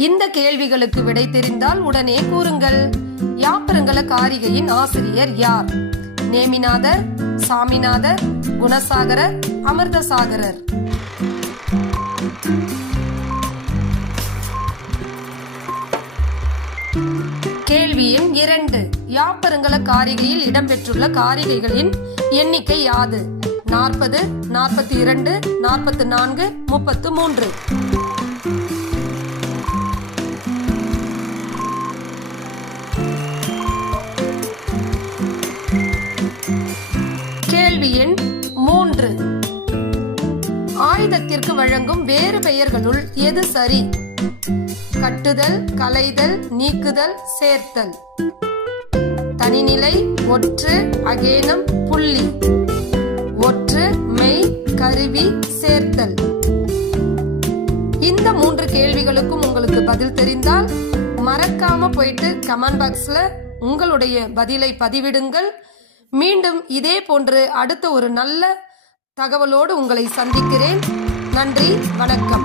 இந்த கேள்விகளுக்கு விடை தெரிந்தால் உடனே கூறுங்கள். யாப்பரங்கல காரிகையின் ஆசிரியர் யார்? நேமிநாதர் சாமிநாதர் குணசாகரர் அமிர்தசாகரர். கேள்வி எண் இரண்டு. யாப்பருங்கல காரிகையில் இடம்பெற்றுள்ள காரிகைகளின் எண்ணிக்கை யாது? நாற்பது நாற்பத்தி இரண்டு நாற்பத்தி நான்கு முப்பத்து மூன்று. கேள்வி எண் மூன்று. ஆயுதத்திற்கு வழங்கும் வேறு பெயர்களுள் எது சரி? கட்டுதல் கலைதல் நீக்குதல் சேர்த்தல். தனிநிலை ஒற்று அகேனம் புள்ளி. ஒற்று மெய் கருவி சேர்த்தல். இந்த மூன்று கேள்விகளுக்கும் உங்களுக்கு பதில் தெரிந்தால் மறக்காம போயிட்டு கமெண்ட் பாக்ஸ்ல உங்களுடைய பதிலை பதிவிடுங்கள். மீண்டும் இதே போன்று அடுத்த ஒரு நல்ல தகவலோடு உங்களை சந்திக்கிறேன். நன்றி வணக்கம்.